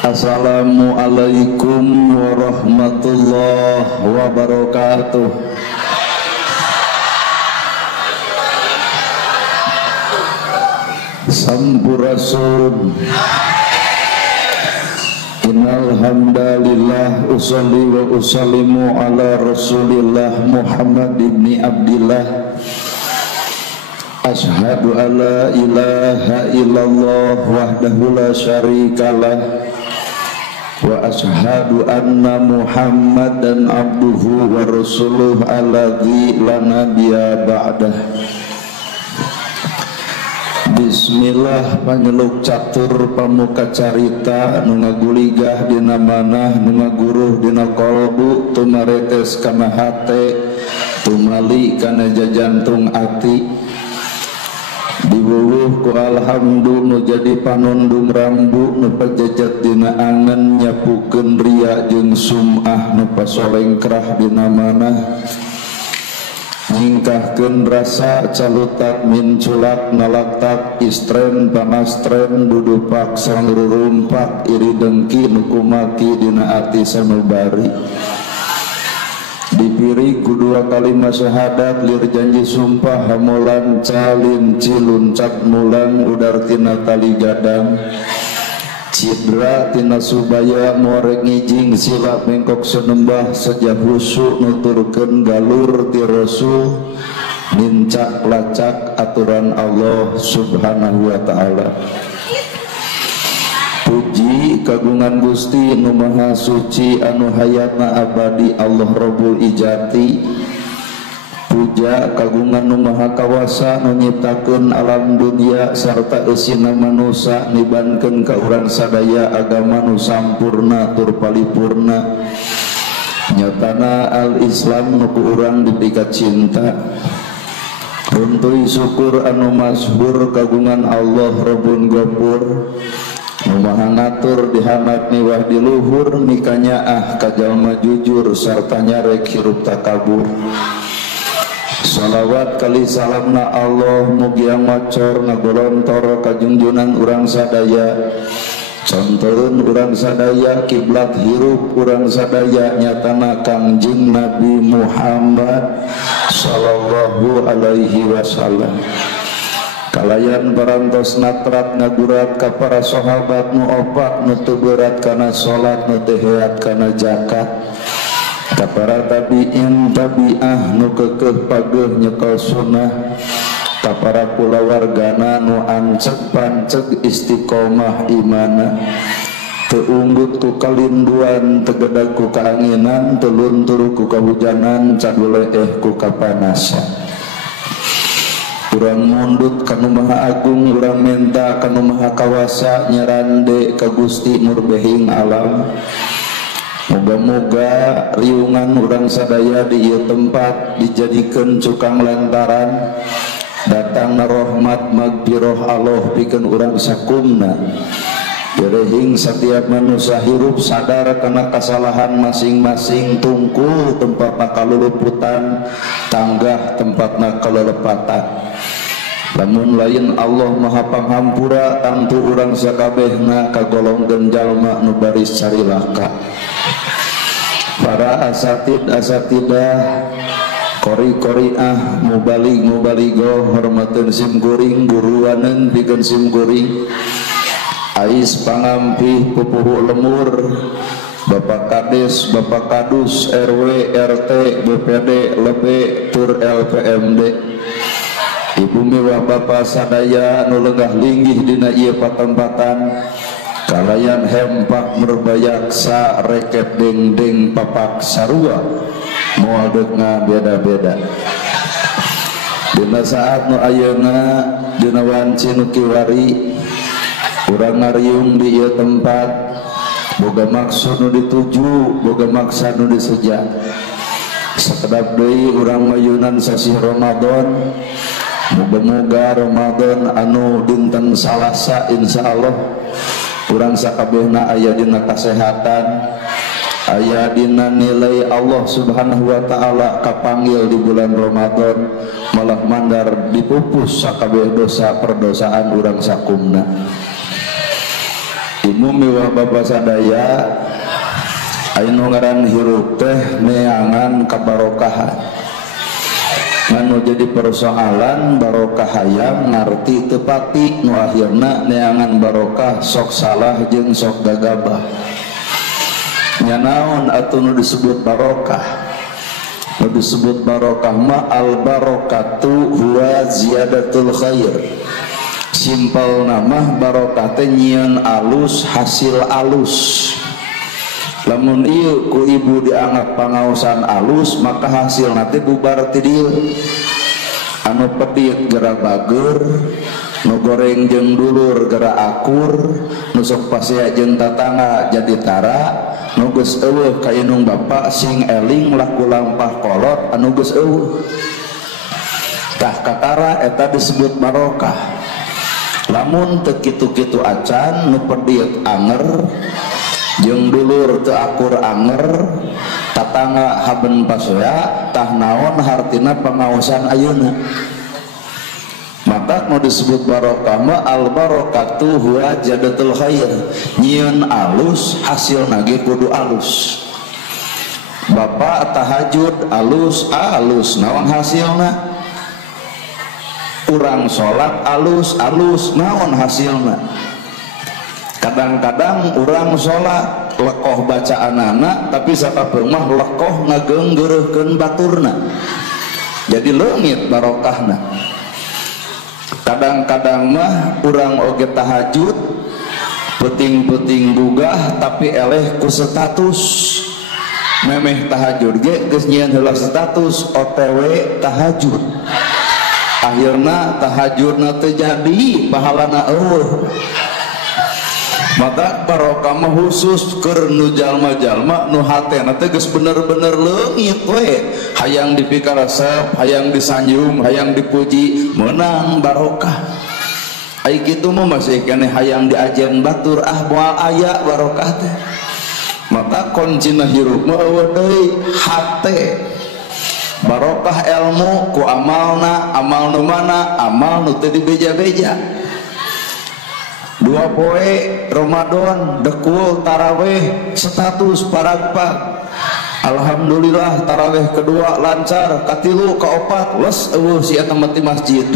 Assalamualaikum warahmatullahi wabarakatuh. Sampurasun. Innal hamdalillah usolli wa usallimu ala Rasulillah Muhammad ibni Abdillah. Ashhadu an la ilaha illallah wahdahu la syarikalah wa ashhadu anna Muhammadan abduhu wa rasuluh alladzi la nabiyya ba'dah. Bismillah pangeluk catur pamuka carita nu ngaguligah dina manah nu ngaguruh dina qalbu tumaretes kana hate tumali kana jajantung ati diwuwuh ku alhamdulillah nu jadi panondung rambu nu pajajat dina angen nyapukeun ria jeung sum'ah nu pasolengkrah dina manah nyingkahkeun rasa calutak minculak nalaktak istren panastren dudupak sangrurumpak iri dengki nu kumaki dina ati sanubari dipiri kudua kalimat syahadat lir janji sumpah hamulan calin cilun cap mulang udar tina tali gadang cidra tina subaya muarek ngijing sila mengkok senembah sejah husu nuturkeun galur ti rasul nincak lacak aturan Allah subhanahu wa ta'ala. Puji kagungan Gusti nu maha suci anu hayatna abadi Allah Rabbul Ijati. Puja kagungan nu maha kawasa nu nyiptakeun alam dunia sarta eusina manusia nibankeun ka urang sadaya agama nu sampurna tur paripurna. Nyatana al-Islam nu ku urang dipika cinta. Runtuy syukur anu masyhur kagungan Allah Rabbun Ghafur. Maha ngatur dihanap niwah di luhur mikanya kajalma jujur sarta nyarek hirup takabur. Salawat kali salamna Allah mugiang macor ngagolontor kajungjunan urang sadaya contoheun urang sadaya kiblat hirup urang sadaya nyatana Kangjeng Nabi Muhammad sallallahu alaihi wasallam. Kalayan parantos natrat ngagurat ka para sahabat nu opat nu teu berat kana salat nu teu heat kana zakat ka para tabiin tabiah nu keukeuh pageuh nyekel sunnah ka para kulawargana nu ancek panceg istiqomah imana teu unggut ku kalinduan teu gedag ku kaanginan teu luntur ku kahujanan cadule ku kapanasan. Urang mundut kanu maha agung urang menta kanu maha kawasa nyerande ka Gusti murbehing alam. Moga-moga riungan urang sadaya di ieu tempat dijadikeun cukang lantaran datangna rahmat magfirah Allah pikeun urang sakumna. Derehing setiap manusia hirup sadar karena kesalahan masing-masing tungkul tempatna kaluluputan tanggah tempatna kalelepatan. Lamun lain Allah maha panghampura tangtu urang sakabehna kagolongkeun jalma nu baris carilaka. Para asatidah qori-qoriah mubalig-mubaligo hormateun sim kuring guruaneun pikeun sim kuring ais pangampih pupuhu lemur Bapak Kades, Bapak Kadus, RW, RT, BPD, LB, Tur LPMD, Ibu mewah Bapak sadaya nu lenggah linggih dina ieu patempatan kalayan hempak merbayaksa reket deng-deng papak sarua moal deuk ngabeda-beda. Dina saat nu ayeuna dina wanci nu kiwari urang ngariung di ieu tempat boga maksud nu dituju boga maksa nu diseja. Sakedap deui urang mayunan sasih Ramadan. Moga-moga Ramadan anu dinten Salasa insyaallah urang sakabehna aya dina kasehatan, aya dina nilai Allah Subhanahu wa taala kapanggil di bulan Ramadan, malah mandar dipupus sakabeh dosa perdosaan urang sakumna. umum miwah bapak sadaya anu ngaran hirup teh neangan kabarokahan anu jadi persoalan barokah hayang ngarti tepati nu akhirna neangan barokah sok salah jeung sok gagabah nyanaon atuh nu disebut barokah. Nu disebut barokah ma al barokatu huwa ziyadatul khair. Simpel nama barokah teh nyieun alus hasil alus. Lamun ieu ku ibu dianggap pangaosan alus maka hasil nanti bubar ti dieu. Anu pedit geura bager, nu goreng jeung dulur geura akur, nu sok pasea jeung tatangga jadi tara, nu geus eueuh ka indung bapa sing eling laku lampah kolot anu geus eueuh. Tah kakara eta disebut barokah. Lamun teu kitu-kitu acan nu pedit anger jeung dulur teu akur anger, tatangga haben pasea tah naon hartina pangaosan ayeuna. Maka mau disebut barokah ma al barokatu huwa jadatul khair. Nyieun alus hasil nage kudu alus. Bapak tahajud alus naon hasilna? Urang sholat alus naon hasilna? Kadang-kadang urang sholat lekoh bacaanana tapi sapapeung mah lekoh ngageunggeureurkeun baturna. Jadi leungit barokahna. Kadang-kadang mah urang oge tahajud peuting-peuting gugah tapi eleh ku status memeh tahajud ge geus nyieun heula status OTW tahajud. Akhirna tahajudna teu jadi pahalana eueuh. Maka barokah mah khusus keur nu jalma-jalma nu hatena teh geus bener-bener leungit we, hayang dipikaresep, hayang disanjung, hayang dipuji, meunang barokah. Ai kitu mah masih keneh hayang diajen batur moal aya barokah teh. Maka kuncina hirup mah eueuh deui hate. Barokah ilmu ku amalna, amal nu mana? Amal nu teu dibeja-beja. 2 poe Ramadan dekul taraweh status paragpag. Alhamdulillah taraweh kedua lancar, katilu kaopat les eueuh si eta mah ti masjid.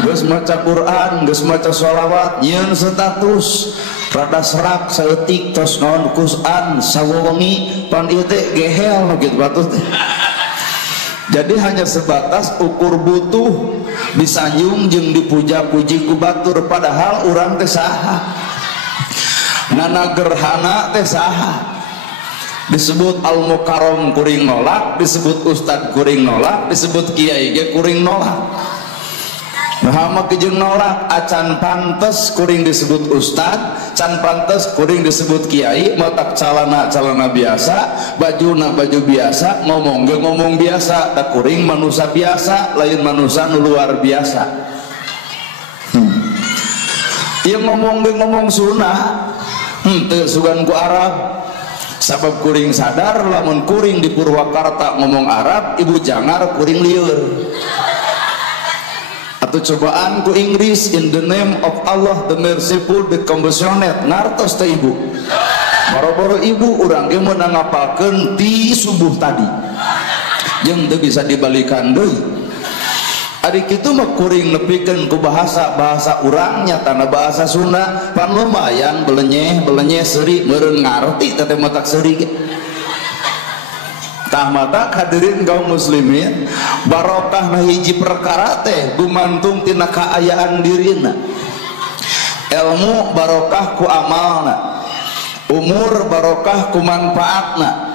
Geus maca Quran, geus maca sholawat, nyieun status rada serak saeutik tos naon Quran sawewengi pan ieu teh gehel kitu batuh teh. Jadi hanya sebatas ukur butuh disanjung jeung dipuja-puji ku batur, padahal urang teh saha? Nana gerhana teh saha? Disebut al mukarram kuring nolak, disebut ustad kuring nolak, disebut kiai ge kuring nolak. Nah mah jeung nolak acan pantes kuring disebut ustad, can pantes kuring disebut kiai, matak calana biasa, bajuna baju biasa, ngomong ge ngomong biasa, da kuring manusia biasa, lain manusia nu luar biasa. Ieu ngomong ge ngomong sunah, teu sugan ku Arab. Sabab kuring sadar lamun kuring di Purwakarta ngomong Arab, ibu jangar kuring lieur. Atau cobaan ku Inggris in the name of Allah the merciful the compassionate, ngartos teh ibu. Boro-boro ibu urang ge meunang ngapalkeun ti subuh tadi. Jeung teu bisa dibalikan deui. Ari kitu mah kuring nepikeun ku bahasa urang nyatana bahasa Sunda pan lumayan belenyeh seuri meureun ngarti teh mah tak seuri ge. Tah mata hadirin kaum muslimin, barokah na hiji perkara teh gumantung tina kaayaan dirina. Ilmu barokah ku amalna, umur barokah ku manfaatna,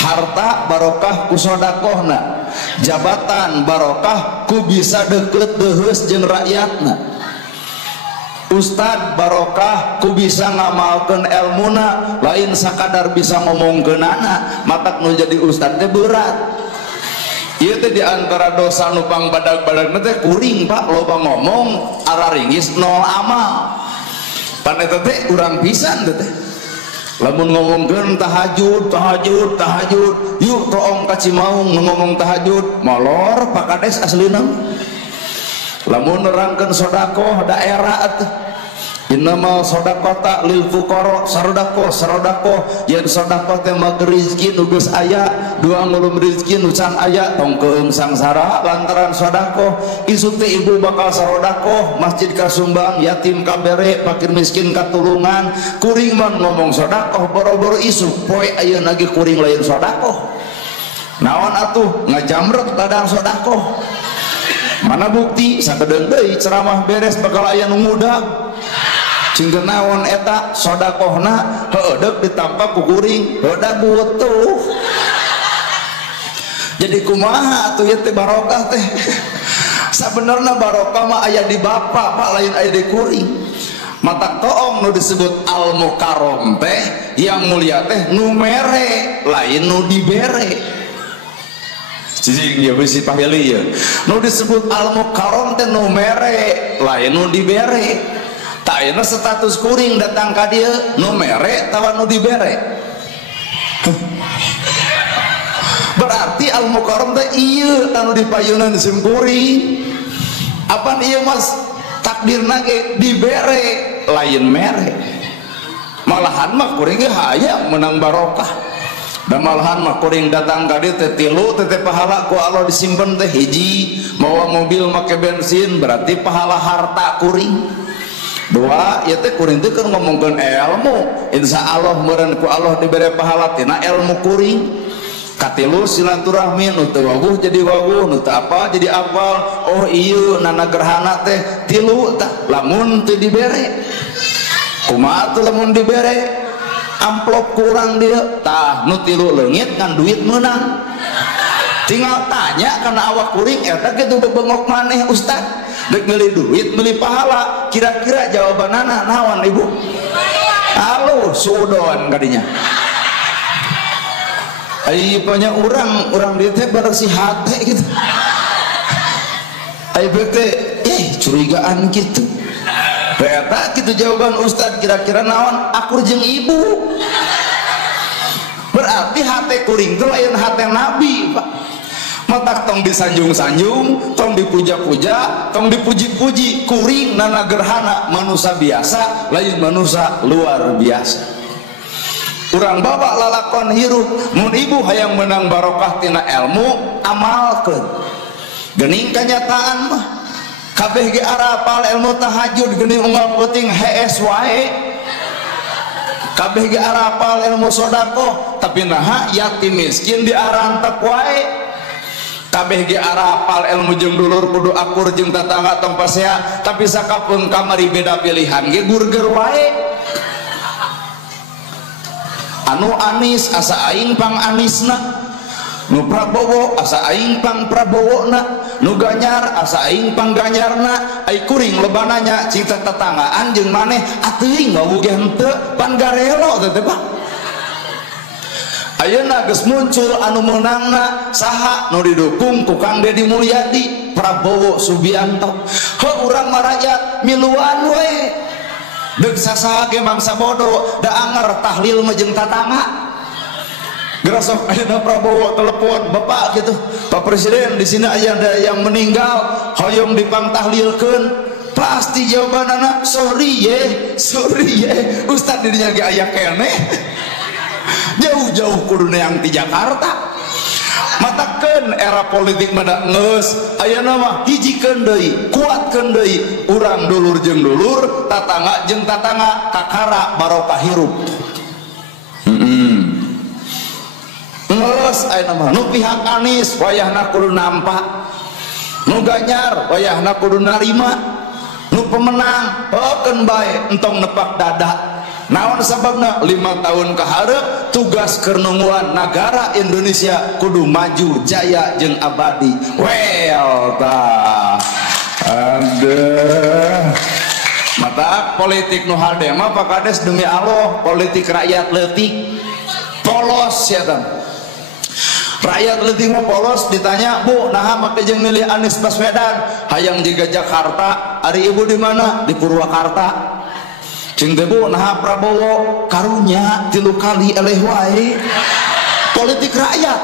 harta barokah ku sodakohna, jabatan barokah ku bisa deket deheus jeung rakyatna. Ustad barokah ku bisa ngamalkeun ilmuna, lain sakadar bisa ngomongkeunana, matak nu jadi ustad teh berat. Ieu teh di antara dosa nu pangbadag-badag teh kuring Pak loba ngomong araringis nol amal. Pan eta teh urang pisan teh. Lamun ngomongkeun tahajud, yuk toong ka Cimaung ngomong tahajud, molor Pak Kades aslina. Lamun nerangkeun sedekah daerah innamal sodaqota lil fuqara sarodaqoh yen sodaqoh teh mah rezeki nu geus aya dua ngulum rezeki nu can aya tong keung sangsara lantaran sodaqoh isu teh ibu bakal sarodaqoh masjid kasumbang yatim kabere fakir miskin katulungan kuring mah ngomong sodaqoh boro-boro isu poe ayeuna ge kuring lain sodaqoh naon atuh ngajamret ladang sodaqoh mana bukti sakedeung deui ceramah beres bakal aya nu ngudag cing naon eta sodakohna heudeuk ditampa ku kuring heudak butuh jadi kumaha atuh ieu teh barokah teh sabenerna barokah mah aya di bapa pak lain aya di kuring mata toong nu disebut al mukarrom teh yang mulia teh nu mere lain nu dibere cicing ya bisi pahili ya nu disebut al mukarrom teh nu mere lain nu dibere tak enak status kuring datang ka dia nu mere tawa nu dibere berarti al mukarram teh ieu anu dipayunan sim kuring apa ieu mas takdirna ge dibere lain mere malahan mah kuring ge hayang menang barokah dan malahan mah kuring datang ka dia teh tilu teh pahala ku Allah disimpen teh hiji mawa mobil make bensin berarti pahala harta kuring dua ya teh kuring teh kan ngomongkeun ilmu insya Allah meureun ku Allah diberi pahala tina ilmu kuring katilu silaturahmi nu teu waguh jadi waguh nu teu apa jadi apal oh ieu nana gerhana teh tilu tah lamun teu dibere kumaha tuh lamun dibere amplop kurang dia tah nu tilu leungit ngan duit meunang tinggal tanya karena awak kuring eta kitu bebengok maneh ustad dek beli duit beli pahala kira-kira jawabanana naon ibu halo sudon kadinya ai banyak orang dia teh bersih hati gitu ai bete curigaan gitu eta gitu jawaban ustad kira-kira naon akur jeung ibu berarti hati kuring teh lain hati nabi pak matak tong disanjung-sanjung tong dipuja-puja tong dipuji-puji kuring nana gerhana manusia biasa lain manusia luar biasa urang bapak lalakon hirup mun ibu hayang menang barokah tina ilmu amalkeun geuning kanyataan mah kabeh ge arapal ilmu tahajud geuning unggal peuting hees wae kabeh ge arapal ilmu sedekah tapi naha yatim miskin diarantep wae kabeh ge arapal ilmu jeung dulur kudu akur jeung tatangga tong pasea tapi sakapeung kamari beda pilihan ge gurger wae anu anis asa aing pang anisna nu Prabowo asa aing pang Prabowona nu Ganyar asa aing pang Ganyarna ai kuring lebananya cinta tetanggaan jeung maneh atuh ngawuh ge henteu pan garelo teh Pak ayeuna geus muncul anu meunangna saha nu didukung ku Kang Deddy Mulyadi Prabowo Subianto heuh urang mah rakyat miluan we deuk sasaha ge mangsa bodoh da anger tahlil mah jeung tatangga gerasok ayeuna Prabowo telepon bapak gitu Pak Presiden di sini ada yang meninggal hoyong dipang tahlilkeun pasti jawabanana sorry ye Ustad dirinya ge aya keneh jauh-jauh kudu neang di Jakarta matakeun era politik mana geus ayeuna mah hijikeun deui kuatkeun deui urang dulur jeung dulur tatangga jeung tatangga kakara barokah hirup geus ayeuna mah nu pihak Anies wayahna kudu nampak nu Ganyar wayahna kudu narima nu pemenang heukeun bae entong nepak dada naon sababna 5 tahun ke hareup tugas kerenunguan negara Indonesia kudu maju jaya jeung abadi well tah aduh mata politik nu hade mah Pak Kades demi Allah politik rakyat leutik polos ya tan rakyat leutik mah polos ditanya Bu naha make jeung milih Anies Baswedan hayang jiga Jakarta ari ibu di mana di Purwakarta cing teh Bu nah Prabowo karunya 3 kali eleh wae politik rakyat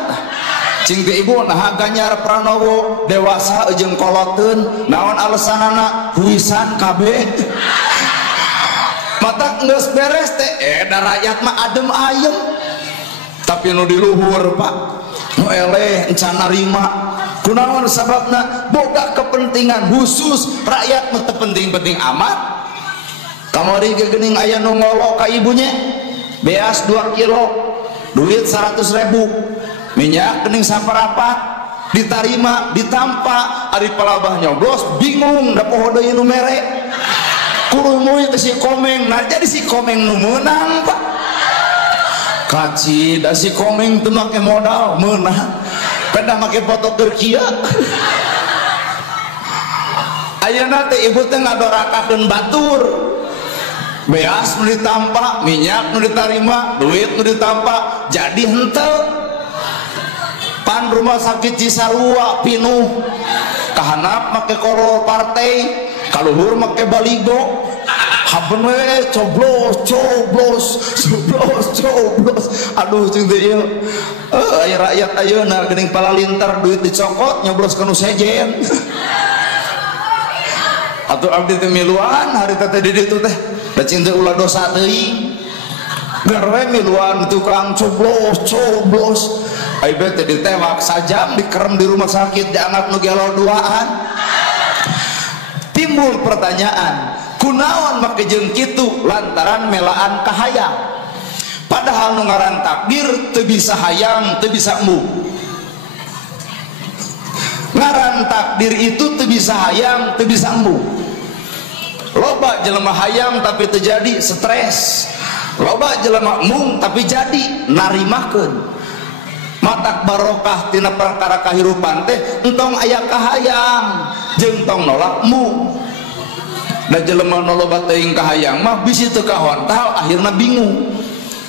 cing teh ibu nah Ganyar Pranowo dewasa jeung koloteun naon alesanana huisan kabeh mata geus beres teh da rakyat mah adem ayem tapi nu di luhur Pak nu eleh encan narima kunaon sababna boga kepentingan khusus rakyat mah teu penting-penting amat. Kamari geuning aya nu ngolo ka ibunya beas 2 kilo duit 100.000 minyak geuning saparapat ditarima ditampa ari palabah nyoblos bingung da poho deui nu mere kurumuy teh si Komeng nah jadi si Komeng nu meunang Pak kaci da si Komeng teu make modal meunang peda make foto keur kieu ayeuna teh ibu teh ngadorakakeun batur beas nu ditampa minyak nu ditarima duit nu ditampa jadi henteu pan rumah sakit Cisarua pinuh kahanap make korol partai kaluhur make baligo haben we coblos aduh cing teh ieu aya rakyat ayeuna geuning palalintar duit dicokot nyoblos ka nu sejen atuh abdi teh miluan hari teh di ditu teh da cing teh ulah dosa deui garwe miluan tukang coblos ai teh ditewak sajam dikerem di rumah sakit diangkat nu gelo duaan. Timbul pertanyaan kunaon make jeung kitu lantaran melaan kahayang padahal nu ngaran takdir teu bisa hayang teu bisa embung ngaran takdir itu teu bisa hayang teu bisa embung loba jelema hayang tapi teu jadi stres loba jelema embung tapi jadi narimakeun matak barokah tina perkara kahirupan teh entong aya kahayang jeung tong nolak embung da jelema nu loba teuing kahayang mah bisi teu kahontal akhirna bingung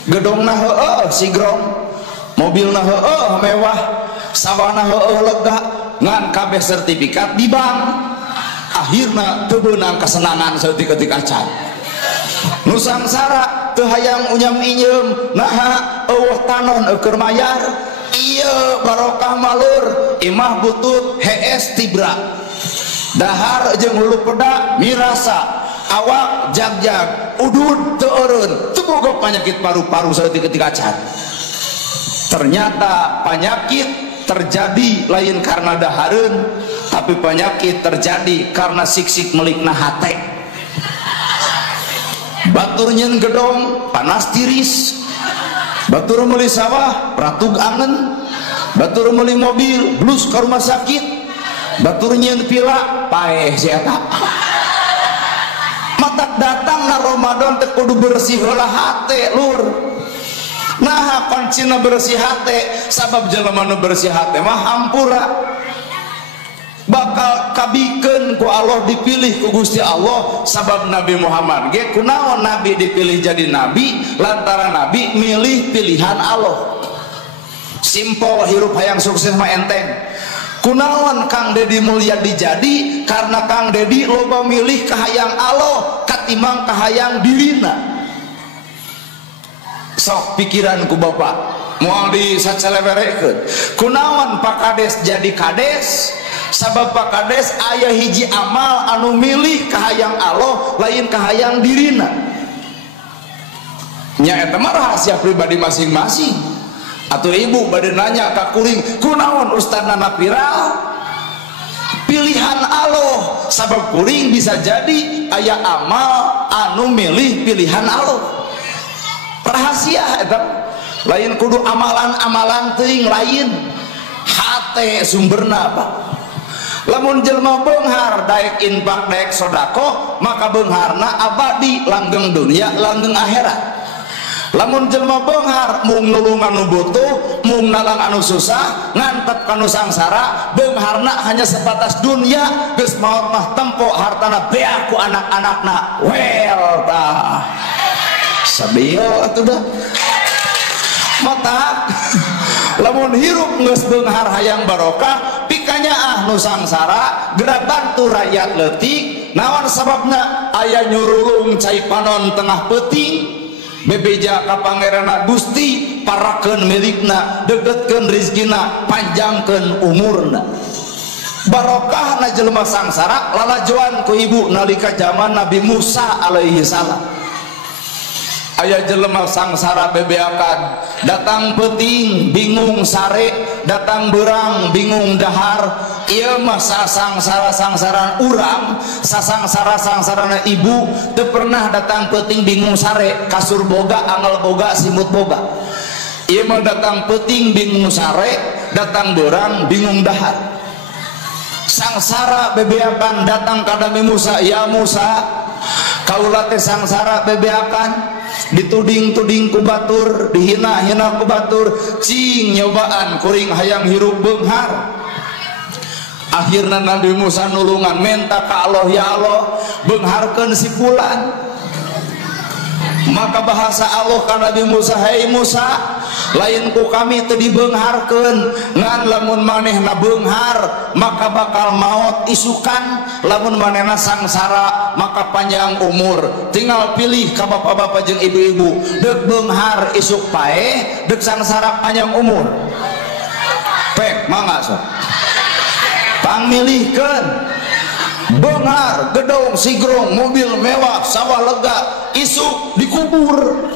gedongna heueuh sigrong mobilna heueuh mewah sawana heueuh lega ngan kabeh sertifikat di bank akhirna teu beunang kesenangan saeutik-eutik acan nu sangsara teu hayang unyam inyem naha eueuh tanon keur mayar ieu barokah malur imah butut hees tibra dahar jeung hulu peda mirasa awak jag-jag udud teu eureun teu boga panyakit paru-paru saeutik-eutik acan ternyata penyakit terjadi lain karena dahareun tapi penyakit terjadi karena siksik melikna hate batur nyeun gedong panas tiris batur meuli sawah pratug angen batur meuli mobil blus ka rumah sakit batur nyeun pila paeh si eta matak datang na Ramadan teh kudu bersih heula hate lur nah kuncina bersih hate sabab jelema nu bersih hate mah hampura bakal kabikeun ku Allah dipilih ku Gusti Allah sabab Nabi Muhammad ge kunaon nabi dipilih jadi nabi lantaran nabi milih pilihan Allah simpel hirup hayang sukses mah enteng kunaon Kang Dedi mulia dijadi karena Kang Dedi loba milih kahayang Allah katimbang kahayang dirina sok pikiran ku bapak moal di sacelewerekeun kunaon Pak Kades jadi kades sabab Pak Kades aya hiji amal anu milih kahayang Allah lain kahayang dirina nya eta mah rahasia pribadi masing-masing. Atau ibu bade nanya ka kuring kunaon ustadna viral pilihan Allah sabab kuring bisa jadi aya amal anu milih pilihan Allah rahasia eta lain kudu amalan-amalan teuing lain hate sumberna apa lamun jelema beunghar daek infak daek sedekah maka beungharna abadi langgeng dunia langgeng akhirat lamun jelema beunghar mung nulungan nu butuh mung nalang anu susah ngantep kanu sangsara beungharna hanya sebatas dunia geus maot mah tempo hartana beak ku anak-anakna wel tah sabieu atuh dah mata lamun hirup geus beunghar hayang barokah pikanya nu sangsara gerak bantu rakyat leutik naon sababna aya nyurulung cai panon tengah peuting bebeja ka pangeranna Gusti parakeun milikna degetkeun rezekina panjangkeun umurna barokahna jelema sangsara lalajoan ku ibu nalika zaman Nabi Musa alaihi salam aya jelema sangsara bebeakan, datang peuting bingung sare, datang berang bingung dahar. Ieu mah sangsara-sangsaran urang, sasangsara-sangsarana ibu teu pernah datang peuting bingung sare, kasur boga, angel boga, simut boga. Ieu mah datang peuting bingung sare, datang berang bingung dahar. Sangsara bebeakan datang ka Nabi Musa, ya Musa, kaula teh sangsara bebeakan, dituding-tuding ku batur, dihina-hina ku batur, cing nyobaan kuring hayang hirup beunghar. Akhirna Nabi Musa nulungan menta ka Allah, ya Allah beungharkeun si fulan. Maka bahasa Allah ka Nabi Musa, hei Musa, lain ku kami teu dibeungharkeun, ngan lamun manehna beunghar maka bakal maot isukan, lamun manehna sangsara maka panjang umur. Tinggal pilih ka bapak-bapak jeung ibu-ibu, deuk beunghar isuk paeh, deuk sangsara panjang umur. Pek mangga sok pangmilihkeun beunghar, gedong sigrong, mobil mewah, sawah lega, isuk dikubur.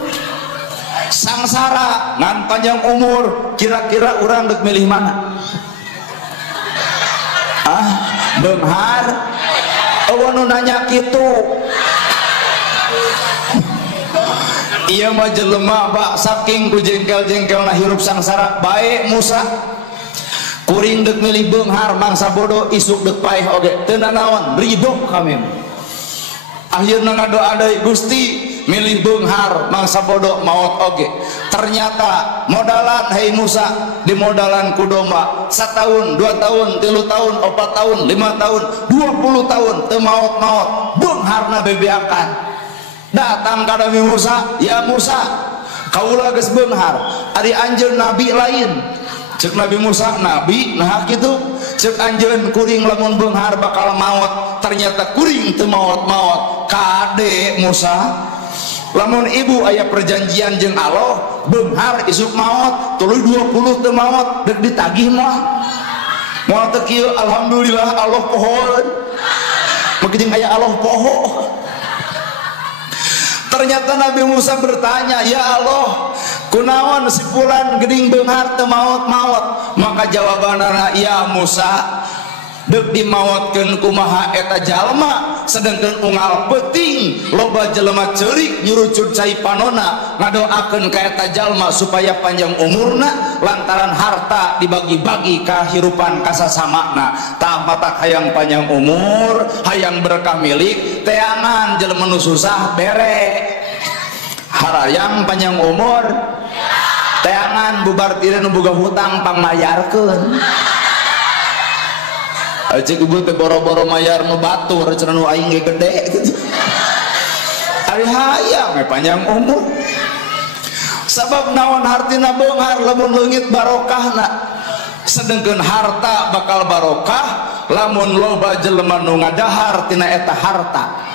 Sangsara ngan panjang umur, kira-kira orang dek milih mana? Beunghar? Eueuh nu nanya kitu. Ieu mah jelema bak saking ku jengkel-jengkelna hirup sangsara bae Musa. Kuring dek milih beunghar mangsa bodoh, isuk dek paeh oge teu nanaon, ridho kami. Akhirna ngadoa deui, Gusti milih beunghar mangsa bodoh maot oge. Ternyata modalan hei Musa, di modalan ku domba satahun, 2 tahun, 3 tahun, 4 tahun, 5 tahun, 20 tahun teu maot-maot, beungharna bebeakan. Datang ka Nabi Musa, ya Musa, kaula geus beunghar, ari anjeun nabi lain. Cek Nabi Musa, nabi nah kitu, cek anjeun kuring lamun beunghar bakal maot, ternyata kuring teu maot-maot. Kade Musa, lamun ibu aya perjanjian jeung Allah beunghar isuk maot, tuluy 20 teu maot, deuk ditagih mah. Moal teu kieu alhamdulillah Allah pohon. Meukeun aya Allah poho. Ternyata Nabi Musa bertanya, ya Allah, kunaon si fulan geuning beunghar teu maot-maot? Maka jawabanna, ya Musa, deuk dimaotkeun kumaha eta jalma, sedengkeun unggal peuting loba jelema ceurik nyurucud cai panonna ngadoakeun ka eta jalma supaya panjang umurna lantaran harta dibagi-bagi kahirupan kasasamana. Tah matak hayang panjang umur, hayang berkah milik, teangan jelema nu susah bere. Harayang panjang umur, teangan bubar tire nu boga hutang pangmayarkeun. Cek ibu teh boro-boro mayar nu batur cenah nu aing ge gede gitu. Ari hayang panjang umur. Sabab naon hartina beunghar lamun leungit barokahna. Sedengkeun harta bakal barokah lamun loba jelema nu ngadahar tina eta harta.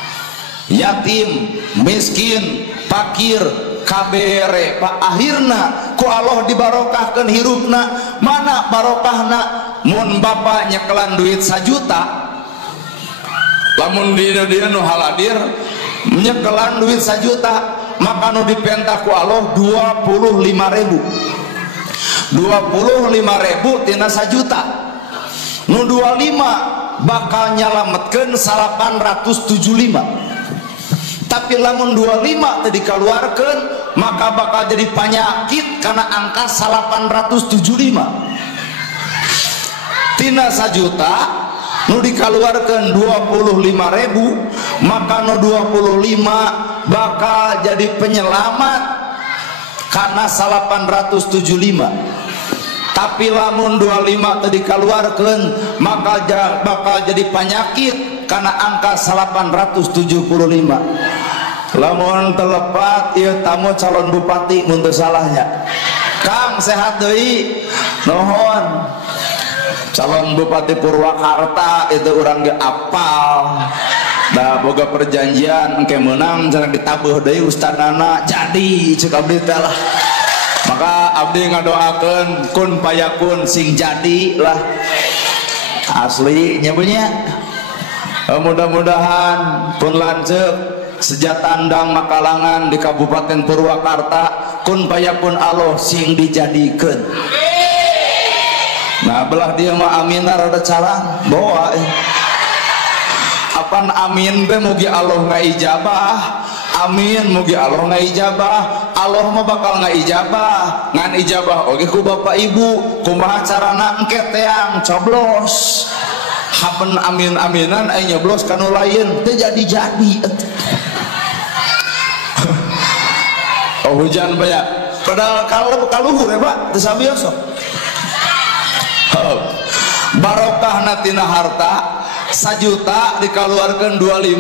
Yatim, miskin, fakir, kabere pak akhirna ku Allah dibarokahkeun hirupna. Mana barokahna? Mun bapak nyekelan duit 1 juta, lamun dia nu haladir nyekelan duit 1 juta, maka nu dipentak ku Allah 25.000 tina 1 juta. Nu 25 bakal nyalametkeun 875. Tapi lamun 25 tadi dikeluarkeun maka bakal jadi penyakit karena angka 875. Tina 1 juta nu dikeluarkeun 25.000, maka nu 25 bakal jadi penyelamat karena 875. Tapi lamun 25 tadi dikeluarkeun maka bakal jadi penyakit karena angka 875. Lamun telepat ieu tamu calon bupati mun teu salahnya. Kang sehat deui. Nuhun. Calon Bupati Purwakarta itu orang ge apal. Da boga perjanjian engke meunang cenah ditabuh deui ustadana jadi ceuk abdi teh lah. Maka abdi ngadoakeun kun payakun sing jadi lah. Asli nya punya. Mudah-mudahan pun lanceuk sejatandang Makalangan di Kabupaten Purwakarta kun payapun Allah sing dijadikeun. Nah belah dia mah aminna rada calang bawa apan amin teh mugi Allah ngaijabah, amin mugi Allah ngaijabah. Allah mah bakal ngaijabah, ngan ijabah oge ku bapak ibu. Kumaha carana engke teang coblos hapen amin-aminan aya nyoblos kanu lain teh jadi oh hujan banyak padahal kaluhur ya Pak teu sabiasa. Barokah tina harta 1 juta dikeluarkan 25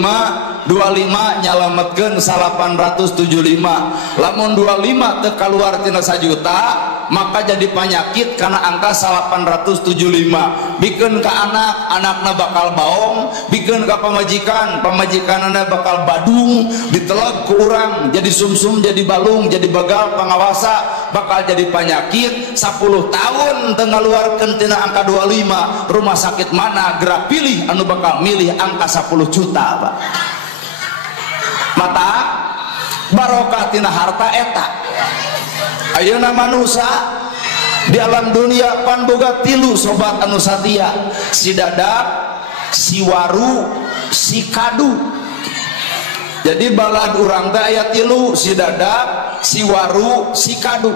nyalametkeun 875. Lamun 25 teu kaluar tina 1 juta maka jadi penyakit karena angka 875. Bikeun ka anakna bakal baong, bikeun ka pamajikanna bakal badung, diteleg ku urang jadi sumsum, jadi balung, jadi begal pangawasa, bakal jadi penyakit 10 tahun teu ngaluarkeun tina angka 25. Rumah sakit mana gerak pilih anu bakal milih angka 10 juta Pak. Mata barokah tina harta eta. Ayeuna manusia di alam dunia pan boga 3 sobat anu satia, si dadap, si waru, si kadu. Jadi balad urang teh aya 3, si dadap, si waru, si kadu.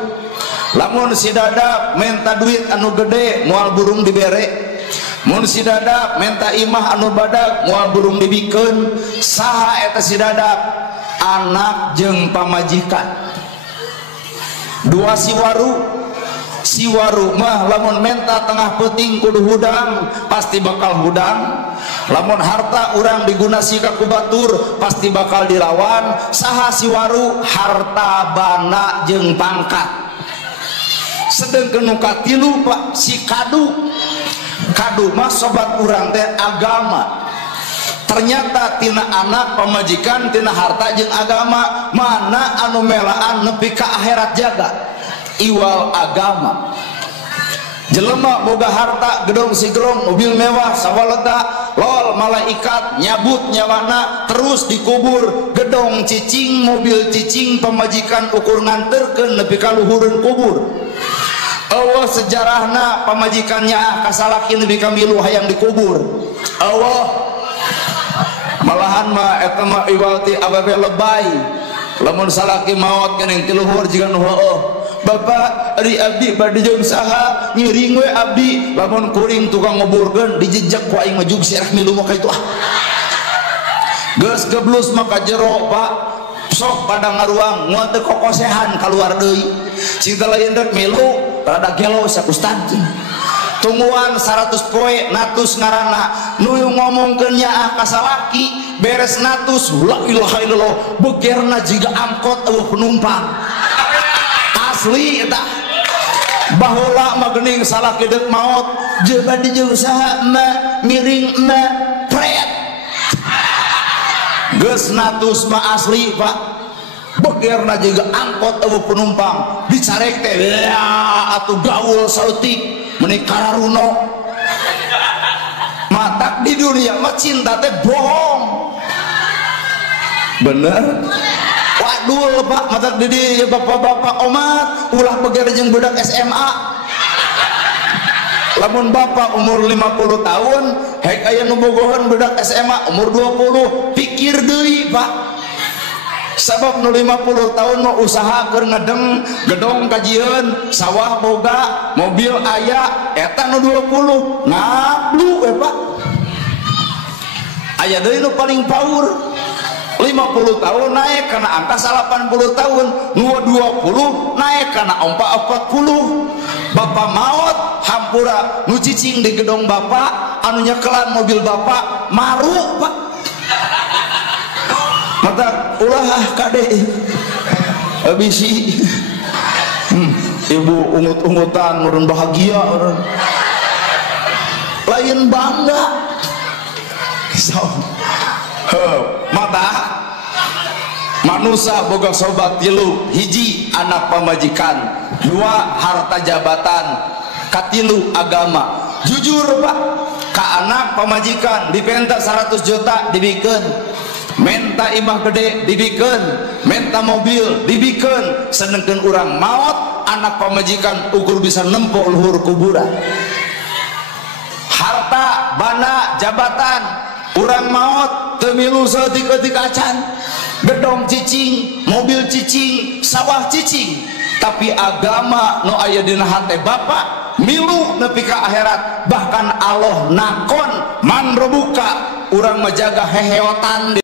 Lamun si dadap minta duit anu gede moal burung dibere, mun si dadap minta imah anu badag moal burung dibikeun. Saha eta si dadap? Anak jeung pamajikan. 2 si waru mah lamun menta tengah peuting kudu hudang pasti bakal hudang. Lamun harta urang digunasika ku batur pasti bakal dilawan. Saha si waru? Harta bana jeung pangkat. Sedengkeun nu katilu Pak si kadu. Kadu mah sobat urang teh agama. Ternyata tina anak pamajikan tina harta jeung agama mana anu melaan nepi ka akhirat jaga iwal agama. Jelema boga harta gedong sigelong mobil mewah sawaleta lol malaikat nyabut nyawana terus dikubur gedong cicing mobil cicing pamajikan ukur nganterkeun nepi ka luhureun kubur. Allah sejarahna pamajikannya kasalaki nepi ka milu hayang dikubur. Allah malahan mah eta mah iwalti ababe lebay. Lamun salaki maot keneng ti luhur jiga nu heueuh. Bapak ari abdi bade jeung saha ngiring we abdi. Lamun kuring tukang nguburkeun dijejeg ku aing mah jug sirah milu mah kitu ah. Geus geblus mah ka jero Pak. Sok pada ngaruang moal teu kokosehan kaluar deui. Sing teh lain rek milu rada gelo sak ustad. Tungguan 100 poe natus ngaranna nu ngomongkeun nya kasalaki beres natus la ilaha illallah begerna jiga angkot eueuh penumpang asli eta baheula mah geuning salaki deuk maot jeung bade jeung saha mah miring mah pret geus natus mah asli Pak begerna jiga angkot eueuh penumpang dicarek teh atuh gaul sautik menikah runo matak di dunia mah cinta teh bohong bener. Waduh Pak matak di bapak-bapak omat ulah beger jeung budak SMA. Lamun bapak umur 50 tahun hek aya nu bogohan budak SMA umur 20 pikir deui Pak. Sabab nu 50 tahun mau usaha keur ngedeng gedong kajieun sawah boga mobil aya eta nu 20 ngablu Pak. Aya deui nu paling paur 50 tahun naik kana angka 80 tahun nu 20 naik kana angka 40. Bapak maot hampura nu cicing di gedong bapak anu nyekelan mobil bapak maru Pak. Mata ulah kade abisi ibu ungut-ungutan urang bahagia urang lain bangga so mata manusia boga sobat 3 hiji anak pamajikan 2 harta jabatan katilu agama jujur Pak ka anak pamajikan dipenta 100 juta dibikeun menta imah gede dibikeun, menta mobil dibikeun, senengkeun urang maot anak pamajikan ukur bisa nempok luhur kuburan. Harta, bana, jabatan, urang maot teu milu saeutik-eutik acan, gedong cicing, mobil cicing, sawah cicing, tapi agama nu aya dina hate Bapa milu nepi ka akhirat. Bahkan Allah nakon man robuka, urang menjaga heheotan